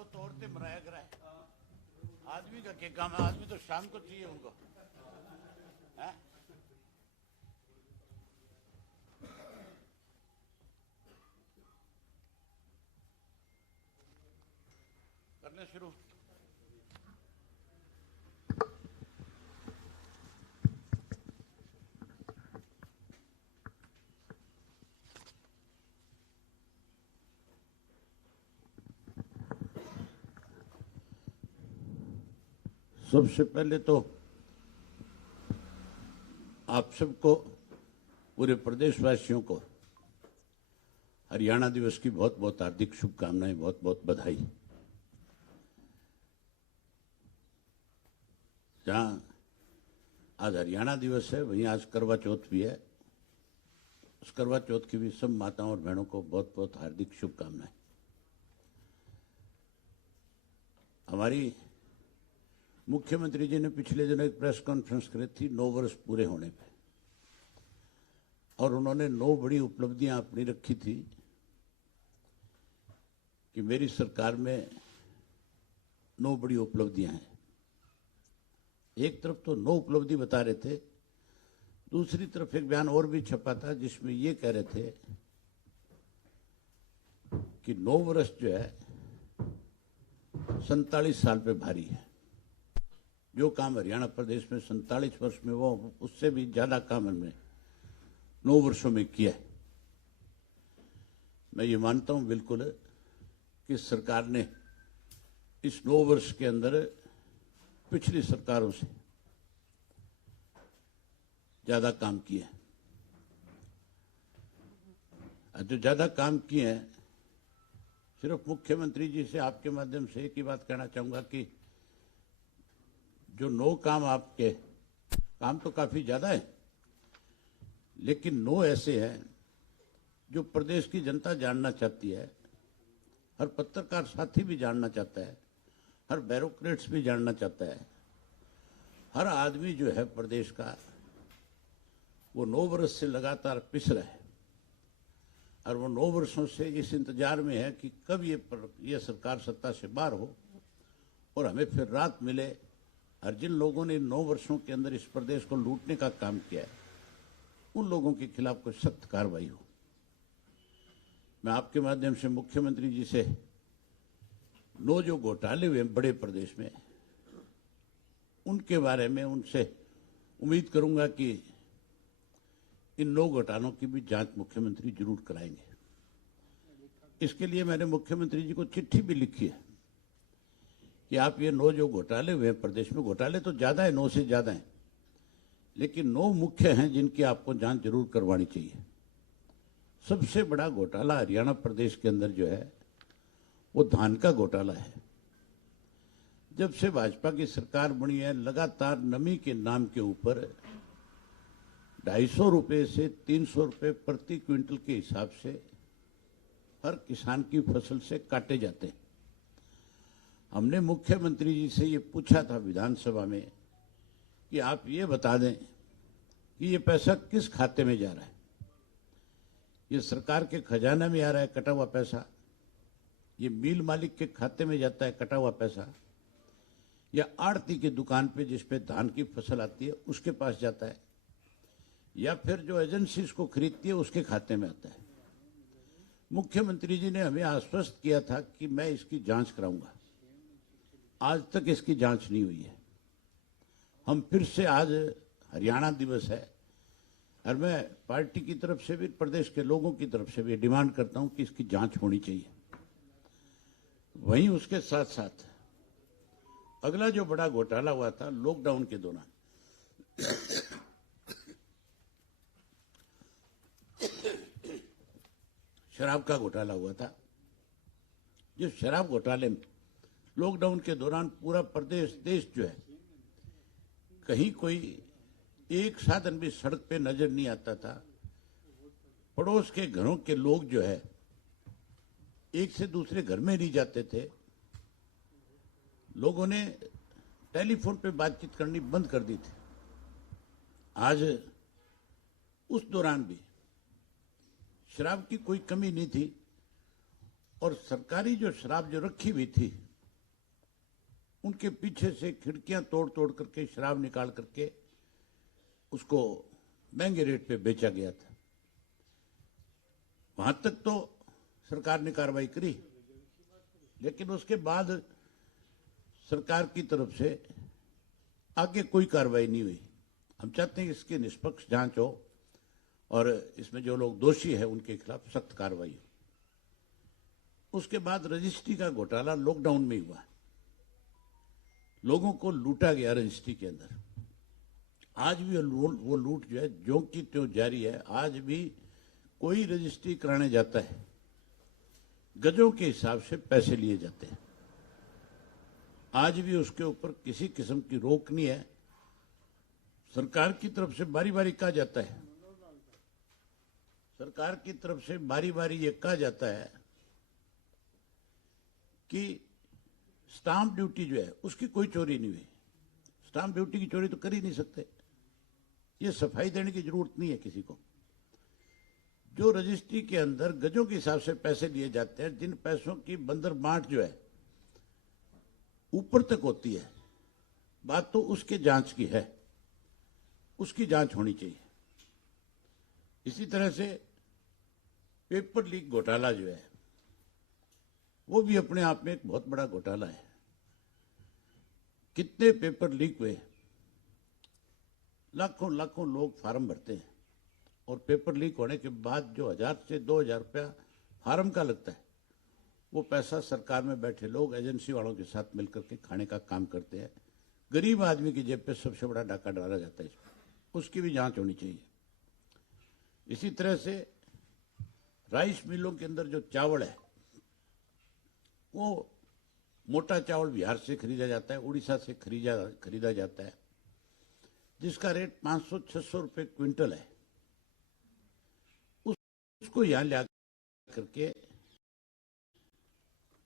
तो औरतें मराया कराए, आदमी का क्या काम है? आदमी तो शाम को चाहिए उनको है? करने शुरू। सबसे पहले तो आप सबको, पूरे प्रदेशवासियों को हरियाणा दिवस की बहुत बहुत हार्दिक शुभकामनाएं, बहुत बहुत बधाई। जहां आज हरियाणा दिवस है, वहीं आज करवा चौथ भी है। उस करवा चौथ की भी सब माताओं और बहनों को बहुत बहुत हार्दिक शुभकामनाएं। हमारी मुख्यमंत्री जी ने पिछले दिनों एक प्रेस कॉन्फ्रेंस करी थी 9 वर्ष पूरे होने पे, और उन्होंने 9 बड़ी उपलब्धियां अपनी रखी थी कि मेरी सरकार में 9 बड़ी उपलब्धियां हैं। एक तरफ तो 9 उपलब्धि बता रहे थे, दूसरी तरफ एक बयान और भी छपा था जिसमें ये कह रहे थे कि 9 वर्ष जो है 47 साल पे भारी है। जो काम हरियाणा प्रदेश में 47 वर्ष में वो, उससे भी ज्यादा काम हमने 9 वर्षों में किया है। मैं ये मानता हूं बिल्कुल कि सरकार ने इस 9 वर्ष के अंदर पिछली सरकारों से ज्यादा काम किए हैं। जो ज्यादा काम किए हैं, सिर्फ मुख्यमंत्री जी से आपके माध्यम से एक ही बात कहना चाहूंगा कि जो 9 काम, आपके काम तो काफी ज्यादा है, लेकिन 9 ऐसे हैं जो प्रदेश की जनता जानना चाहती है, हर पत्रकार साथी भी जानना चाहता है, हर ब्यूरोक्रेट्स भी जानना चाहता है, हर आदमी जो है प्रदेश का, वो 9 वर्ष से लगातार पिस रहा है। और वो 9 वर्षों से इस इंतजार में है कि कब ये सरकार सत्ता से बाहर हो और हमें फिर राहत मिले। और जिन लोगों ने 9 वर्षों के अंदर इस प्रदेश को लूटने का काम किया है, उन लोगों के खिलाफ कोई सख्त कार्रवाई हो। मैं आपके माध्यम से मुख्यमंत्री जी से 9 जो घोटाले हुए बड़े प्रदेश में, उनके बारे में उनसे उम्मीद करूंगा कि इन 9 घोटालों की भी जांच मुख्यमंत्री जरूर कराएंगे। इसके लिए मैंने मुख्यमंत्री जी को चिट्ठी भी लिखी है कि आप ये 9 जो घोटाले हुए प्रदेश में, घोटाले तो ज्यादा है, 9 से ज्यादा है, लेकिन 9 मुख्य हैं जिनकी आपको जांच जरूर करवानी चाहिए। सबसे बड़ा घोटाला हरियाणा प्रदेश के अंदर जो है वो धान का घोटाला है। जब से भाजपा की सरकार बनी है, लगातार नमी के नाम के ऊपर 250 रुपए से 300 रुपए प्रति क्विंटल के हिसाब से हर किसान की फसल से काटे जाते हैं। हमने मुख्यमंत्री जी से ये पूछा था विधानसभा में कि आप ये बता दें कि ये पैसा किस खाते में जा रहा है। ये सरकार के खजाना में आ रहा है कटा हुआ पैसा, ये मिल मालिक के खाते में जाता है कटा हुआ पैसा, या आड़ती की दुकान पे जिस पे धान की फसल आती है उसके पास जाता है, या फिर जो एजेंसी इसको खरीदती है उसके खाते में आता है। मुख्यमंत्री जी ने हमें आश्वस्त किया था कि मैं इसकी जांच कराऊंगा। आज तक इसकी जांच नहीं हुई है। हम फिर से, आज हरियाणा दिवस है और मैं पार्टी की तरफ से भी, प्रदेश के लोगों की तरफ से भी डिमांड करता हूं कि इसकी जांच होनी चाहिए। वहीं उसके साथ साथ अगला जो बड़ा घोटाला हुआ था लॉकडाउन के दौरान, शराब का घोटाला हुआ था। जिस शराब घोटाले में लॉकडाउन के दौरान पूरा प्रदेश, देश जो है, कहीं कोई एक साधन भी सड़क पे नजर नहीं आता था। पड़ोस के घरों के लोग जो है एक से दूसरे घर में नहीं जाते थे। लोगों ने टेलीफोन पे बातचीत करनी बंद कर दी थी। आज उस दौरान भी शराब की कोई कमी नहीं थी, और सरकारी जो शराब जो रखी हुई थी उनके पीछे से खिड़कियां तोड़ तोड़ करके शराब निकाल करके उसको महंगे रेट पे बेचा गया था। वहां तक तो सरकार ने कार्रवाई करी, लेकिन उसके बाद सरकार की तरफ से आगे कोई कार्रवाई नहीं हुई। हम चाहते हैं कि इसकी निष्पक्ष जांच हो और इसमें जो लोग दोषी है उनके खिलाफ सख्त कार्रवाई हो। उसके बाद रजिस्ट्री का घोटाला लॉकडाउन में हुआ, लोगों को लूटा गया रजिस्ट्री के अंदर। आज भी वो लूट जो है ज्यों की त्यों जारी है। आज भी कोई रजिस्ट्री कराने जाता है, गजों के हिसाब से पैसे लिए जाते हैं। आज भी उसके ऊपर किसी किस्म की रोक नहीं है। सरकार की तरफ से बारी बारी कहा जाता है, सरकार की तरफ से बारी बारी ये कहा जाता है कि स्टाम्प ड्यूटी जो है उसकी कोई चोरी नहीं हुई। स्टाम्प ड्यूटी की चोरी तो कर ही नहीं सकते। ये सफाई देने की जरूरत नहीं है किसी को। जो रजिस्ट्री के अंदर गजों के हिसाब से पैसे लिए जाते हैं, जिन पैसों की बंदर बांट जो है ऊपर तक होती है, बात तो उसके जांच की है, उसकी जांच होनी चाहिए। इसी तरह से पेपर लीक घोटाला जो है वो भी अपने आप में एक बहुत बड़ा घोटाला है। कितने पेपर लीक हुए, लाखों लाखों लोग फार्म भरते हैं और पेपर लीक होने के बाद जो 1000 से 2000 रुपया फार्म का लगता है, वो पैसा सरकार में बैठे लोग एजेंसी वालों के साथ मिलकर के खाने का काम करते हैं। गरीब आदमी की जेब पे सबसे बड़ा डाका डाला जाता है। इसमें उसकी भी जांच होनी चाहिए। इसी तरह से राइस मिलों के अंदर जो चावल है, वो मोटा चावल बिहार से खरीदा जाता है, उड़ीसा से खरीदा जाता है, जिसका रेट 500-600 रुपए क्विंटल है। उसको यहां ला करके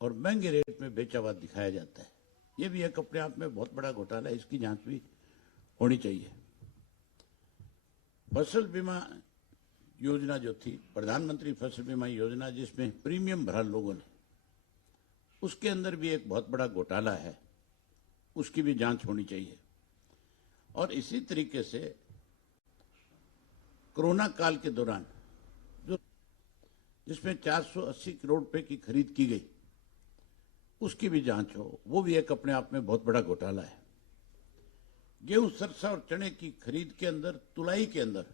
और महंगे रेट में बेचा हुआ दिखाया जाता है। ये भी एक अपने आप में बहुत बड़ा घोटाला है। इसकी जांच भी होनी चाहिए। फसल बीमा योजना जो थी, प्रधानमंत्री फसल बीमा योजना, जिसमें प्रीमियम भरा लोगों ने, उसके अंदर भी एक बहुत बड़ा घोटाला है। उसकी भी जांच होनी चाहिए। और इसी तरीके से कोरोना काल के दौरान जो जिसमें 480 करोड़ रुपए की खरीद की गई, उसकी भी जांच हो। वो भी एक अपने आप में बहुत बड़ा घोटाला है। गेहूं, सरसों और चने की खरीद के अंदर, तुलाई के अंदर,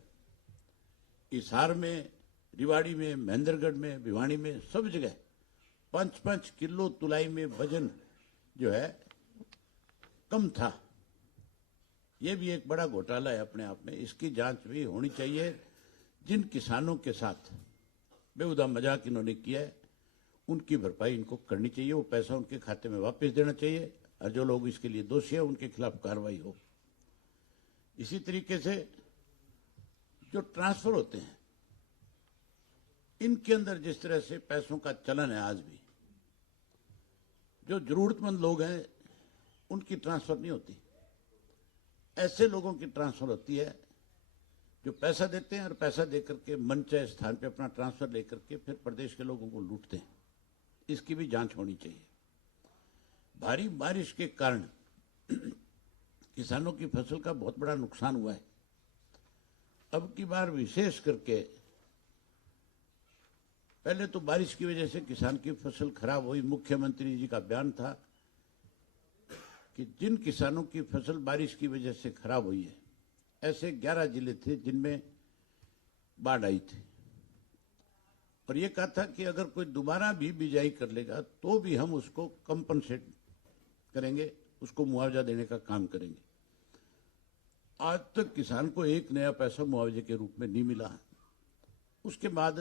हिसार में, रिवाड़ी में, महेंद्रगढ़ में, भिवानी में, सब जगह 5-5 किलो तुलाई में वजन जो है कम था। यह भी एक बड़ा घोटाला है अपने आप में। इसकी जांच भी होनी चाहिए। जिन किसानों के साथ बेहुदा मजाक इन्होंने किया है, उनकी भरपाई इनको करनी चाहिए। वो पैसा उनके खाते में वापस देना चाहिए और जो लोग इसके लिए दोषी है उनके खिलाफ कार्रवाई हो। इसी तरीके से जो ट्रांसफर होते हैं, इनके अंदर जिस तरह से पैसों का चलन है, आज भी जो जरूरतमंद लोग हैं उनकी ट्रांसफर नहीं होती। ऐसे लोगों की ट्रांसफर होती है जो पैसा देते हैं और पैसा देकर के मनचाहे स्थान पे अपना ट्रांसफर लेकर के फिर प्रदेश के लोगों को लूटते हैं। इसकी भी जांच होनी चाहिए। भारी बारिश के कारण किसानों की फसल का बहुत बड़ा नुकसान हुआ है। अब की बार विशेष करके, पहले तो बारिश की वजह से किसान की फसल खराब हुई। मुख्यमंत्री जी का बयान था कि जिन किसानों की फसल बारिश की वजह से खराब हुई है, ऐसे 11 जिले थे जिनमें बाढ़ आई थी। और ये कहा था कि अगर कोई दोबारा भी बिजाई कर लेगा तो भी हम उसको कंपनसेट करेंगे, उसको मुआवजा देने का काम करेंगे। आज तक किसान को एक नया पैसा मुआवजे के रूप में नहीं मिला। उसके बाद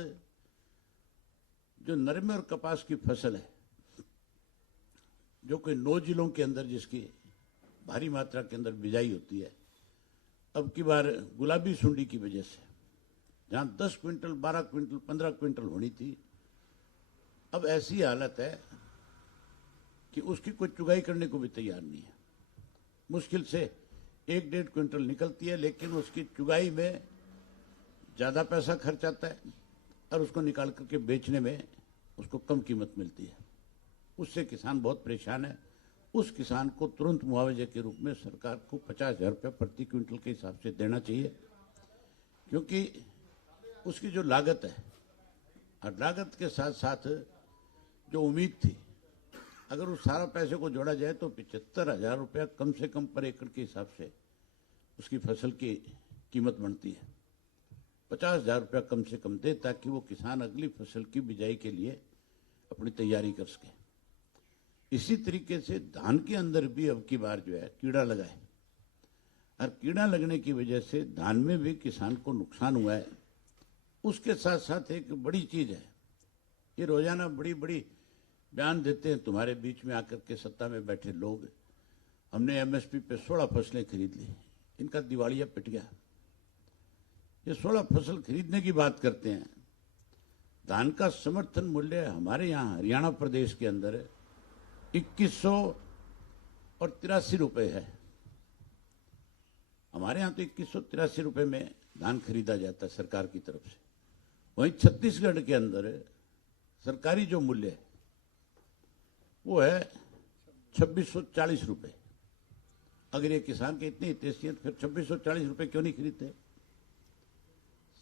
जो नरमे और कपास की फसल है, जो कोई 9 जिलों के अंदर जिसकी भारी मात्रा के अंदर बिजाई होती है, अब की बार गुलाबी सुंडी की वजह से जहां 10 क्विंटल, 12 क्विंटल, 15 क्विंटल होनी थी, अब ऐसी हालत है कि उसकी कोई चुगाई करने को भी तैयार नहीं है। मुश्किल से 1-1.5 क्विंटल निकलती है, लेकिन उसकी चुगाई में ज्यादा पैसा खर्च आता है और उसको निकाल करके बेचने में उसको कम कीमत मिलती है। उससे किसान बहुत परेशान है उस किसान को तुरंत मुआवजे के रूप में सरकार को 50,000 रुपये प्रति क्विंटल के हिसाब से देना चाहिए, क्योंकि उसकी जो लागत है और लागत के साथ साथ जो उम्मीद थी, अगर उस सारा पैसे को जोड़ा जाए तो 75,000 रुपया कम से कम पर एकड़ के हिसाब से उसकी फसल की कीमत बनती है। 50,000 रुपया कम से कम दे ताकि वो किसान अगली फसल की बिजाई के लिए अपनी तैयारी कर सके। इसी तरीके से धान के अंदर भी अब की बार जो है कीड़ा लगा है, और कीड़ा लगने की वजह से धान में भी किसान को नुकसान हुआ है। उसके साथ साथ एक बड़ी चीज है, ये रोजाना बड़ी बड़ी बयान देते हैं तुम्हारे बीच में आकर के सत्ता में बैठे लोग, हमने एमएसपी पे 16 फसलें खरीद ली, इनका दिवालिया पिट गया। ये 16 फसल खरीदने की बात करते हैं। धान का समर्थन मूल्य हमारे यहाँ हरियाणा प्रदेश के अंदर 2183 रुपए है। हमारे यहाँ तो 2183 रुपए में धान खरीदा जाता है सरकार की तरफ से। वहीं छत्तीसगढ़ के अंदर सरकारी जो मूल्य है वो है 2640 रुपए। अगर ये किसान के इतनी हैसियत, फिर 2640 रुपए क्यों नहीं खरीदते?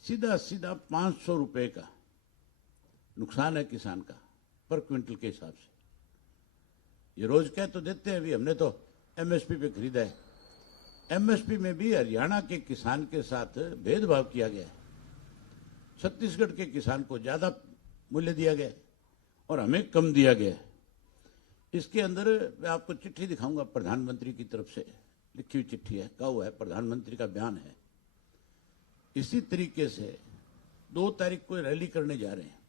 सीधा सीधा 500 रुपए का नुकसान है किसान का पर क्विंटल के हिसाब से। ये रोज कह तो देते हैं, अभी हमने तो एमएसपी पे खरीदा है। एमएसपी में भी हरियाणा के किसान के साथ भेदभाव किया गया है। छत्तीसगढ़ के किसान को ज्यादा मूल्य दिया गया और हमें कम दिया गया। इसके अंदर मैं आपको चिट्ठी दिखाऊंगा, प्रधानमंत्री की तरफ से लिखी हुई चिट्ठी है, कहा हुआ है, प्रधानमंत्री का बयान है। इसी तरीके से 2 तारीख को रैली करने जा रहे हैं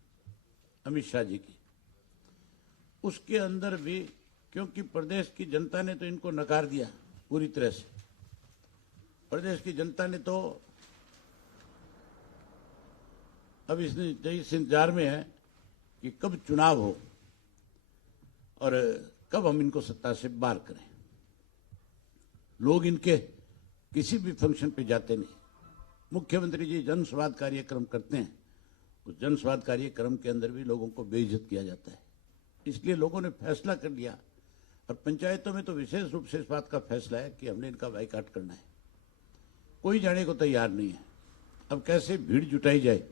अमित शाह जी की। उसके अंदर भी क्योंकि प्रदेश की जनता ने तो इनको नकार दिया पूरी तरह से। प्रदेश की जनता ने तो अब इस इंतजार में है कि कब चुनाव हो और कब हम इनको सत्ता से बाहर करें। लोग इनके किसी भी फंक्शन पे जाते नहीं। मुख्यमंत्री जी जनसंवाद कार्यक्रम करते हैं, उस जनसंवाद कार्यक्रम के अंदर भी लोगों को बेइज्जत किया जाता है। इसलिए लोगों ने फैसला कर लिया, और पंचायतों में तो विशेष रूप से इस बात का फैसला है कि हमने इनका बाइकाट करना है। कोई जाने को तैयार नहीं है। अब कैसे भीड़ जुटाई जाए,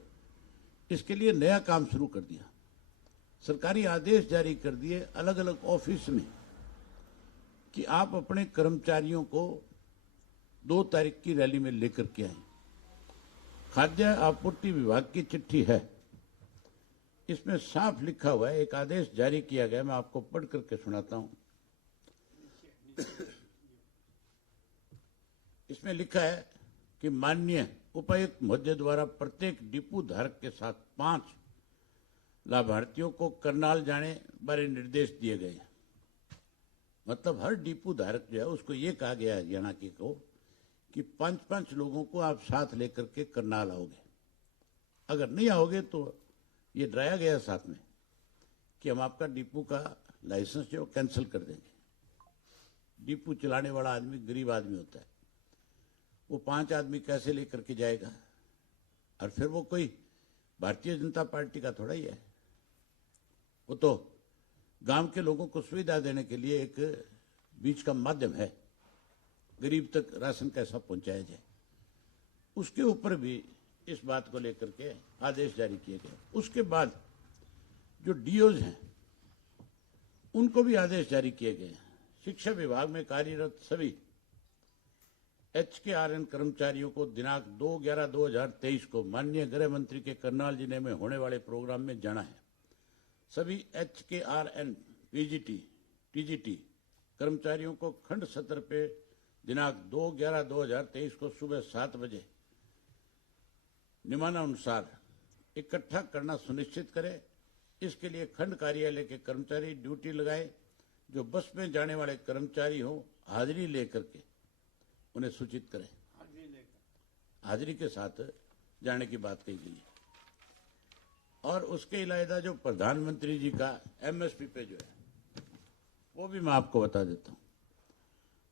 इसके लिए नया काम शुरू कर दिया। सरकारी आदेश जारी कर दिए अलग अलग ऑफिस में कि आप अपने कर्मचारियों को 2 तारीख की रैली में लेकर के आए। खाद्य आपूर्ति विभाग की चिट्ठी है, इसमें साफ लिखा हुआ है, एक आदेश जारी किया गया, मैं आपको पढ़ करके सुनाता हूं। इसमें लिखा है कि माननीय उपायुक्त महोदय द्वारा प्रत्येक डिपो धारक के साथ 5 लाभार्थियों को करनाल जाने बारे निर्देश दिए गए। मतलब हर डिपो धारक जो है उसको ये कहा गया है हरियाणा के को कि 5-5 लोगों को आप साथ लेकर के करनाल आओगे। अगर नहीं आओगे तो ये डराया गया साथ में कि हम आपका डिपो का लाइसेंस जो कैंसिल कर देंगे। डिपो चलाने वाला आदमी गरीब आदमी होता है, वो 5 आदमी कैसे लेकर के जाएगा? और फिर वो कोई भारतीय जनता पार्टी का थोड़ा ही है, वो तो गांव के लोगों को सुविधा देने के लिए एक बीच का माध्यम है, गरीब तक राशन कैसा पहुंचाया जाए। उसके ऊपर भी इस बात को लेकर के आदेश जारी किए गए। उसके बाद जो डीओज हैं उनको भी आदेश जारी किए गए। शिक्षा विभाग में कार्यरत सभी HKRN कर्मचारियों को दिनांक 2/11/2023 को माननीय गृह मंत्री के करनाल जिले में होने वाले प्रोग्राम में जाना है। सभी HKRN TGT कर्मचारियों को खंड सत्र पे दिनांक 2/11/2023 को सुबह 7 बजे नियमानुसार इकट्ठा करना सुनिश्चित करें। इसके लिए खंड कार्यालय के कर्मचारी ड्यूटी लगाए। जो बस में जाने वाले कर्मचारी हो हाजिरी लेकर के उन्हें सूचित करें। हाजिरी के साथ जाने की बात कही गई है। और उसके अलावा जो प्रधानमंत्री जी का MSP पे जो है वो भी मैं आपको बता देता हूँ।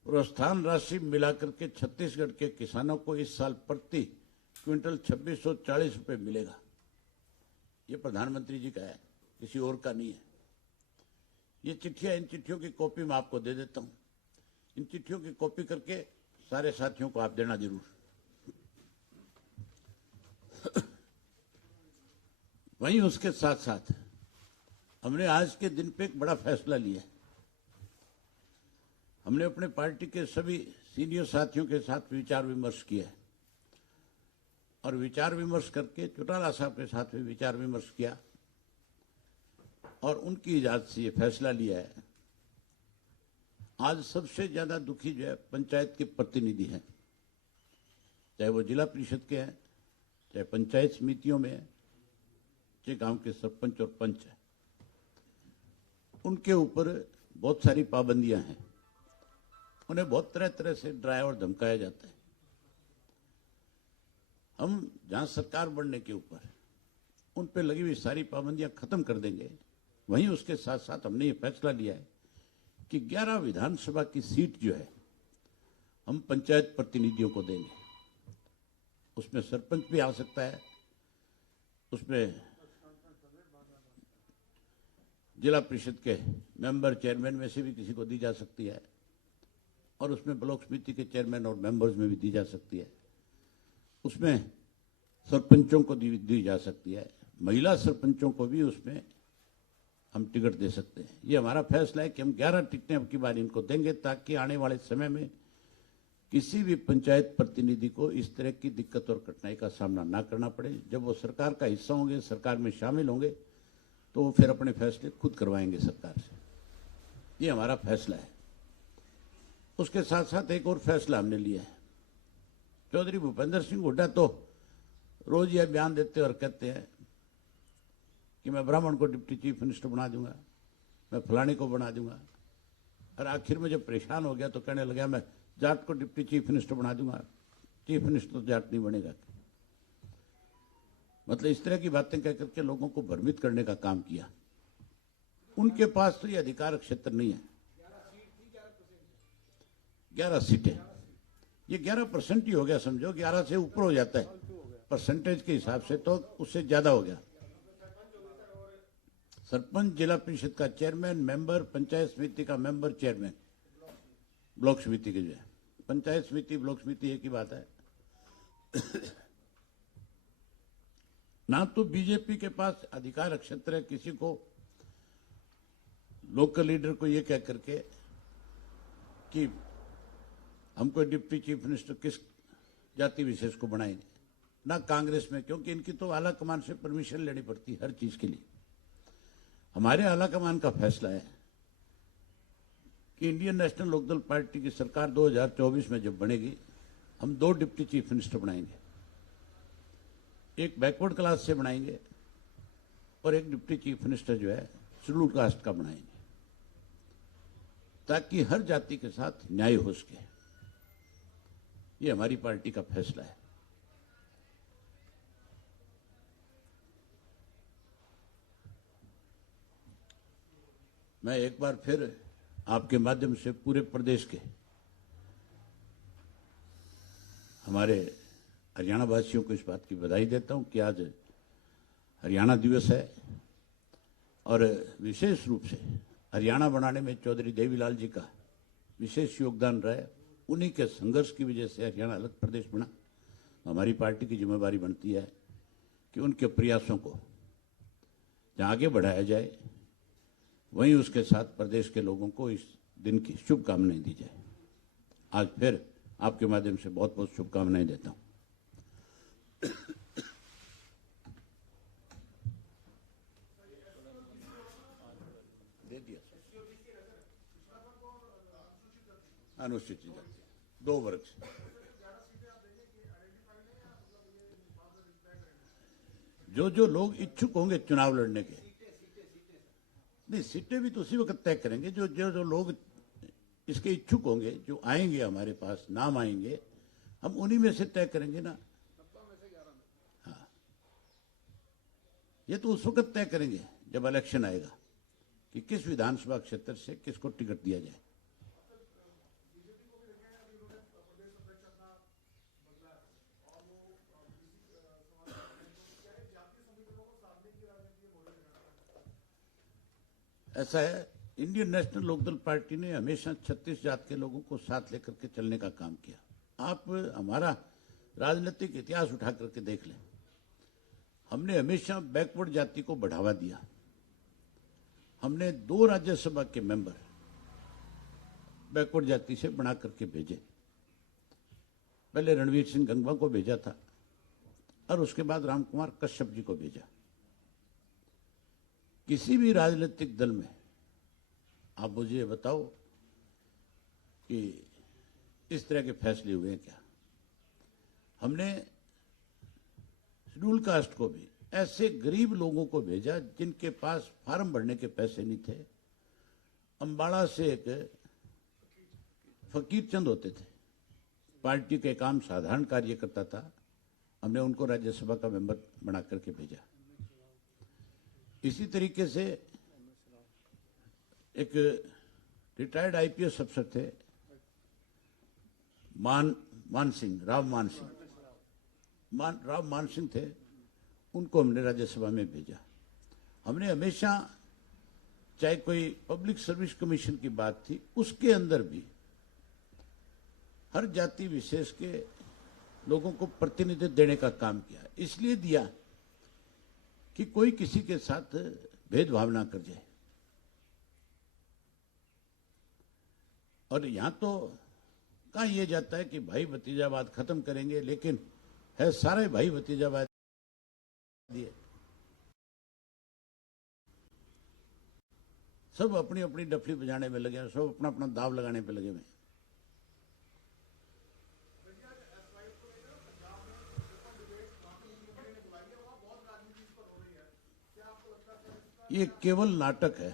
प्रोत्साहन राशि मिलाकर के छत्तीसगढ़ के किसानों को इस साल प्रति क्विंटल 2640 रुपये मिलेगा। ये प्रधानमंत्री जी का है, किसी और का नहीं है। ये चिट्ठियां, इन चिट्ठियों की कॉपी मैं आपको दे देता हूं। इन चिट्ठियों की कॉपी करके सारे साथियों को आप देना जरूर। वहीं उसके साथ साथ हमने आज के दिन पे एक बड़ा फैसला लिया। हमने अपने पार्टी के सभी सीनियर साथियों के साथ विचार विमर्श किया और विचार विमर्श करके चौटाला साहब के साथ भी विचार विमर्श किया और उनकी इजाजत से ये फैसला लिया है। आज सबसे ज्यादा दुखी जो है पंचायत के प्रतिनिधि हैं, चाहे वो जिला परिषद के हैं, चाहे पंचायत समितियों में है, चाहे गांव के सरपंच और पंच है। उनके ऊपर बहुत सारी पाबंदियां हैं, उन्हें बहुत तरह तरह से डराया और धमकाया जाता है। हम जहां सरकार बनने के ऊपर उन पे लगी हुई सारी पाबंदियां खत्म कर देंगे। वहीं उसके साथ साथ हमने ये फैसला लिया है कि 11 विधानसभा की सीट जो है हम पंचायत प्रतिनिधियों को देंगे। उसमें सरपंच भी आ सकता है, उसमें जिला परिषद के मेंबर चेयरमैन में से भी किसी को दी जा सकती है और उसमें ब्लॉक समिति के चेयरमैन और मेंबर्स में भी दी जा सकती है। उसमें सरपंचों को दी जा सकती है, महिला सरपंचों को भी उसमें हम टिकट दे सकते हैं। ये हमारा फैसला है कि हम 11 टिकटें अब की बार इनको देंगे ताकि आने वाले समय में किसी भी पंचायत प्रतिनिधि को इस तरह की दिक्कत और कठिनाई का सामना ना करना पड़े। जब वो सरकार का हिस्सा होंगे, सरकार में शामिल होंगे, तो वो फिर अपने फैसले खुद करवाएंगे सरकार से। ये हमारा फैसला है। उसके साथ साथ एक और फैसला हमने लिया है। चौधरी भूपेंद्र सिंह हुड्डा तो रोज यह बयान देते और कहते हैं कि मैं ब्राह्मण को डिप्टी चीफ मिनिस्टर बना दूंगा, मैं फलाने को बना दूंगा, और आखिर में जब परेशान हो गया तो कहने लगा मैं जाट को डिप्टी चीफ मिनिस्टर बना दूंगा। चीफ मिनिस्टर तो जाट नहीं बनेगा। मतलब इस तरह की बातें कह करके लोगों को भ्रमित करने का काम किया। उनके पास तो ये अधिकार क्षेत्र नहीं है। 11 सीटें, ये 11% ही हो गया, समझो 11 से ऊपर हो जाता है परसेंटेज के हिसाब से, तो उससे ज्यादा हो गया। सरपंच, जिला परिषद का चेयरमैन, मेंबर, पंचायत समिति का मेंबर, चेयरमैन, ब्लॉक समिति के जो है, पंचायत समिति ब्लॉक समिति एक ही बात है। ना तो बीजेपी के पास अधिकार क्षेत्र है किसी को लोकल लीडर को ये कह करके कि हमको डिप्टी चीफ मिनिस्टर किस जाति विशेष को बनाएंगे, ना कांग्रेस में, क्योंकि इनकी तो आला कमान से परमिशन लेनी पड़ती है हर चीज के लिए। हमारे आला कमान का फैसला है कि इंडियन नेशनल लोकदल पार्टी की सरकार 2024 में जब बनेगी, हम 2 डिप्टी चीफ मिनिस्टर बनाएंगे। एक बैकवर्ड क्लास से बनाएंगे और एक डिप्टी चीफ मिनिस्टर जो है शेड्यूल कास्ट का बनाएंगे, ताकि हर जाति के साथ न्याय हो सके। ये हमारी पार्टी का फैसला है। मैं एक बार फिर आपके माध्यम से पूरे प्रदेश के हमारे हरियाणा वासियों को इस बात की बधाई देता हूं कि आज हरियाणा दिवस है और विशेष रूप से हरियाणा बनाने में चौधरी देवीलाल जी का विशेष योगदान रहा है। उन्हीं के संघर्ष की वजह से हरियाणा अलग प्रदेश बना। हमारी पार्टी की जिम्मेदारी बनती है कि उनके प्रयासों को जहां आगे बढ़ाया जाए, वहीं उसके साथ प्रदेश के लोगों को इस दिन की शुभकामनाएं दी जाए। आज फिर आपके माध्यम से बहुत बहुत शुभकामनाएं देता हूं। दे दिया अनुसूचित जाति 2 वर्ग से। जो लोग इच्छुक होंगे चुनाव लड़ने के, नहीं सीटें भी तो उसी वक्त तय करेंगे। जो लोग इसके इच्छुक होंगे, जो आएंगे हमारे पास, नाम आएंगे, हम उन्हीं में से तय करेंगे ना। हाँ, ये तो उस वक्त तय करेंगे जब इलेक्शन आएगा कि किस विधानसभा क्षेत्र से किसको टिकट दिया जाए। ऐसा है इंडियन नेशनल लोकदल पार्टी ने हमेशा 36 जात के लोगों को साथ लेकर के चलने का काम किया। आप हमारा राजनीतिक इतिहास उठा करके देख लें, हमने हमेशा बैकवर्ड जाति को बढ़ावा दिया। हमने 2 राज्यसभा के मेंबर बैकवर्ड जाति से बना करके भेजे। पहले रणवीर सिंह गंगवा को भेजा था और उसके बाद रामकुमार कश्यप जी को भेजा। किसी भी राजनीतिक दल में आप मुझे ये बताओ कि इस तरह के फैसले हुए हैं क्या? हमने शेड्यूल कास्ट को भी, ऐसे गरीब लोगों को भेजा जिनके पास फार्म भरने के पैसे नहीं थे। अंबाड़ा से एक फकीर चंद होते थे, पार्टी के काम साधारण कार्य करता था, हमने उनको राज्यसभा का मेंबर बना करके भेजा। इसी तरीके से एक रिटायर्ड आईपीएस अफसर थे, राव मान सिंह थे, उनको हमने राज्यसभा में भेजा। हमने हमेशा, चाहे कोई पब्लिक सर्विस कमीशन की बात थी, उसके अंदर भी हर जाति विशेष के लोगों को प्रतिनिधित्व देने का काम किया। इसलिए दिया कि कोई किसी के साथ भेदभाव ना कर जाए। और यहां तो कहा यह जाता है कि भाई भतीजावाद खत्म करेंगे, लेकिन है सारे भाई भतीजावाद दिए। सब अपनी अपनी डफली बजाने में लगे हैं, सब अपना अपना दाव लगाने पे लगे हुए हैं। ये केवल नाटक है।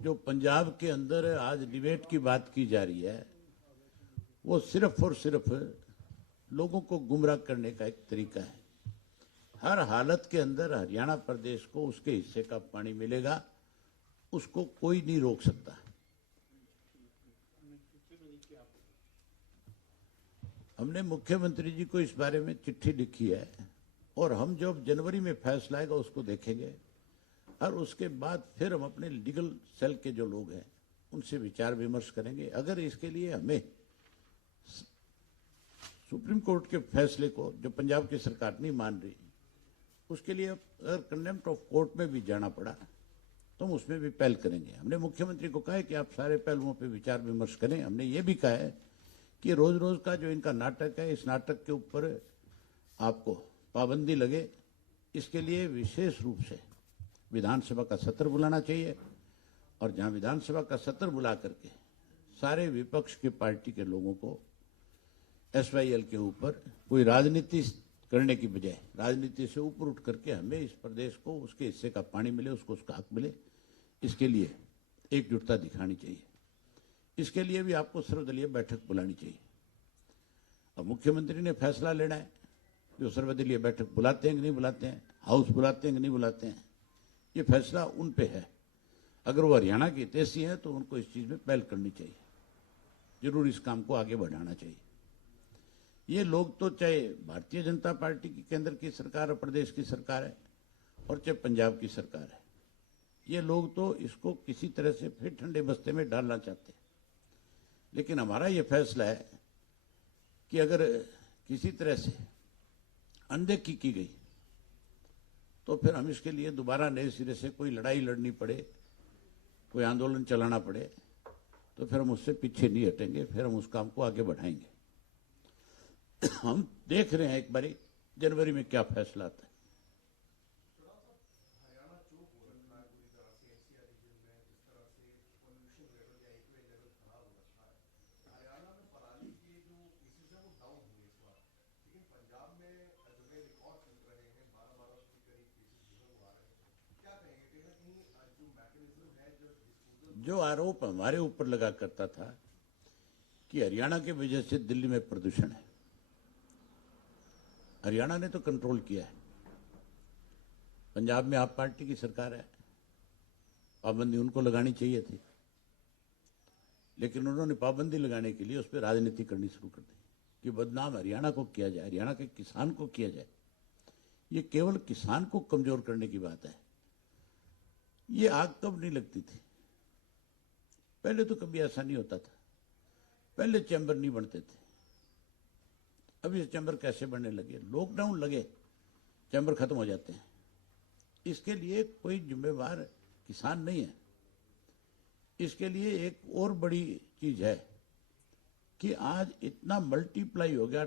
जो पंजाब के अंदर आज डिबेट की बात की जा रही है, वो सिर्फ और सिर्फ लोगों को गुमराह करने का एक तरीका है। हर हालत के अंदर हरियाणा प्रदेश को उसके हिस्से का पानी मिलेगा, उसको कोई नहीं रोक सकता। हमने मुख्यमंत्री जी को इस बारे में चिट्ठी लिखी है और हम जब जनवरी में फैसला आएगा उसको देखेंगे और उसके बाद फिर हम अपने लीगल सेल के जो लोग हैं उनसे विचार विमर्श करेंगे। अगर इसके लिए हमें सुप्रीम कोर्ट के फैसले को, जो पंजाब की सरकार नहीं मान रही, उसके लिए अगर कंटेम्प्ट ऑफ कोर्ट में भी जाना पड़ा तो हम उसमें भी पहल करेंगे। हमने मुख्यमंत्री को कहा है कि आप सारे पहलुओं पे विचार विमर्श करें। हमने ये भी कहा है कि रोज रोज का जो इनका नाटक है, इस नाटक के ऊपर आपको पाबंदी लगे, इसके लिए विशेष रूप से विधानसभा का सत्र बुलाना चाहिए और जहां विधानसभा का सत्र बुला करके सारे विपक्ष की पार्टी के लोगों को एसवाईएल के ऊपर कोई राजनीति करने की बजाय राजनीति से ऊपर उठ करके हमें इस प्रदेश को उसके हिस्से का पानी मिले, उसको उसका हक मिले, इसके लिए एकजुटता दिखानी चाहिए। इसके लिए भी आपको सर्वदलीय बैठक बुलानी चाहिए। अब मुख्यमंत्री ने फैसला लेना है, जो सर्वदलीय बैठक बुलाते हैं कि नहीं बुलाते हैं, हाउस बुलाते हैं कि नहीं बुलाते हैं, ये फैसला उन पे है। अगर वो हरियाणा के हितैषी हैं तो उनको इस चीज में पहल करनी चाहिए, जरूर इस काम को आगे बढ़ाना चाहिए। ये लोग तो चाहे भारतीय जनता पार्टी की केंद्र की सरकार और प्रदेश की सरकार है और चाहे पंजाब की सरकार है, ये लोग तो इसको किसी तरह से फिर ठंडे बस्ते में डालना चाहते हैं। लेकिन हमारा ये फैसला है कि अगर किसी तरह से अनदेखी की गई तो फिर हम इसके लिए दोबारा नए सिरे से कोई लड़ाई लड़नी पड़े, कोई आंदोलन चलाना पड़े, तो फिर हम उससे पीछे नहीं हटेंगे, फिर हम उस काम को आगे बढ़ाएंगे। हम देख रहे हैं एक बारी जनवरी में क्या फैसला आता है। जो आरोप हमारे ऊपर लगा करता था कि हरियाणा की वजह से दिल्ली में प्रदूषण है, हरियाणा ने तो कंट्रोल किया है। पंजाब में आप पार्टी की सरकार है, पाबंदी उनको लगानी चाहिए थी, लेकिन उन्होंने पाबंदी लगाने के लिए उस पर राजनीति करनी शुरू कर दी कि बदनाम हरियाणा को किया जाए, हरियाणा के किसान को किया जाए। ये केवल किसान को कमजोर करने की बात है। ये आग कब नहीं लगती थी, पहले तो कभी ऐसा नहीं होता था, पहले चैम्बर नहीं बनते थे। अब ये चैम्बर कैसे बनने लगे? लॉकडाउन लगे, चैम्बर खत्म हो जाते हैं। इसके लिए कोई जिम्मेवार किसान नहीं है। इसके लिए एक और बड़ी चीज है कि आज इतना मल्टीप्लाई हो गया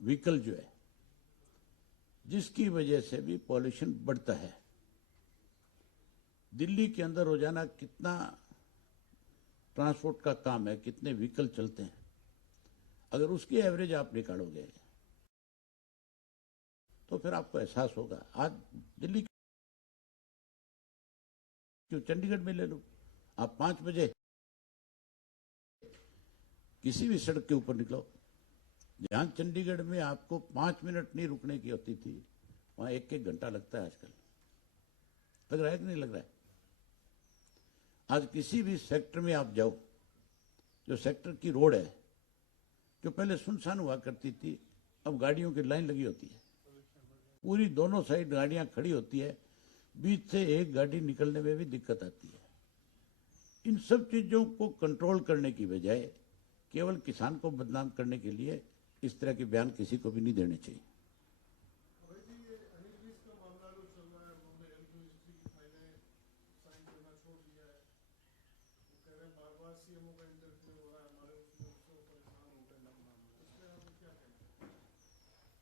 व्हीकल जो है, जिसकी वजह से भी पॉल्यूशन बढ़ता है। दिल्ली के अंदर रोजाना कितना ट्रांसपोर्ट का काम है, कितने व्हीकल चलते हैं, अगर उसकी एवरेज आप निकालोगे तो फिर आपको एहसास होगा। आज दिल्ली क्यों, चंडीगढ़ में ले लो, आप 5 बजे किसी भी सड़क के ऊपर निकलो, जहां चंडीगढ़ में आपको 5 मिनट नहीं रुकने की होती थी, वहां 1-1 घंटा लगता है आजकल। लग रहा है कि नहीं लग रहा है? आज किसी भी सेक्टर में आप जाओ, जो सेक्टर की रोड है, जो पहले सुनसान हुआ करती थी, अब गाड़ियों की लाइन लगी होती है, पूरी दोनों साइड गाड़ियां खड़ी होती है, बीच से एक गाड़ी निकलने में भी दिक्कत आती है। इन सब चीजों को कंट्रोल करने की बजाय केवल किसान को बदनाम करने के लिए इस तरह के बयान किसी को भी नहीं देने चाहिए।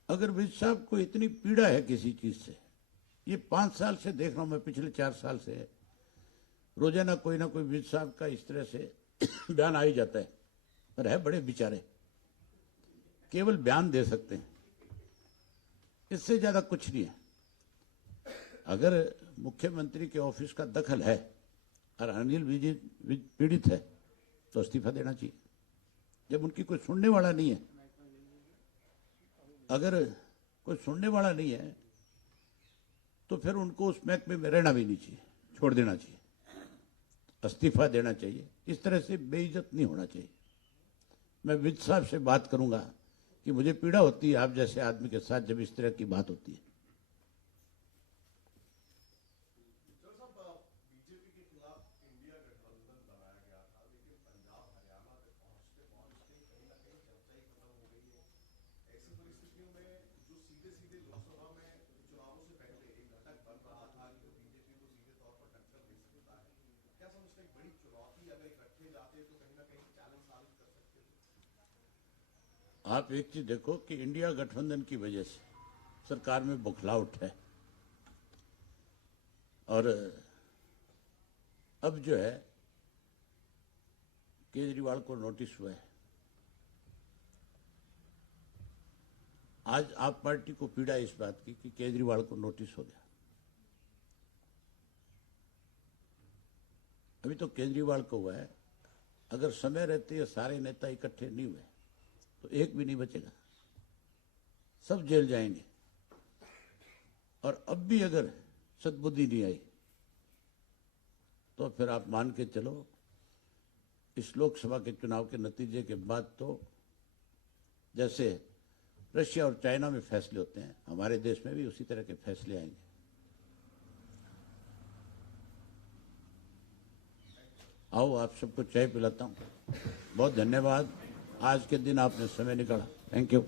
अगर विज साहब को इतनी पीड़ा है किसी चीज से, ये 5 साल से देख रहा हूं मैं, पिछले 4 साल से रोजाना कोई ना कोई विज साहब का इस तरह से बयान आ ही जाता है। पर है बड़े बेचारे, केवल बयान दे सकते हैं, इससे ज्यादा कुछ नहीं है। अगर मुख्यमंत्री के ऑफिस का दखल है और अनिल विज पीड़ित है तो इस्तीफा देना चाहिए। जब उनकी कोई सुनने वाला नहीं है, अगर कोई सुनने वाला नहीं है तो फिर उनको उस महकमे में रहना भी नहीं चाहिए, छोड़ देना चाहिए, इस्तीफा देना चाहिए। इस तरह से बेइज्जत नहीं होना चाहिए। मैं विज साहब से बात करूंगा कि मुझे पीड़ा होती है आप जैसे आदमी के साथ जब इस तरह की बात होती है। आप एक चीज देखो कि इंडिया गठबंधन की वजह से सरकार में बौखलाहट है, और अब जो है केजरीवाल को नोटिस हुआ है। आज आप पार्टी को पीड़ा इस बात की कि केजरीवाल को नोटिस हो गया। अभी तो केजरीवाल को हुआ है, अगर समय रहते ये सारे नेता इकट्ठे नहीं हुए तो एक भी नहीं बचेगा, सब जेल जाएंगे। और अब भी अगर सद्बुद्धि नहीं आई तो फिर आप मान के चलो, इस लोकसभा के चुनाव के नतीजे के बाद तो जैसे रशिया और चाइना में फैसले होते हैं, हमारे देश में भी उसी तरह के फैसले आएंगे। आओ आप सबको चाय पिलाता हूं। बहुत धन्यवाद, आज के दिन आपने समय निकाला। Thank you.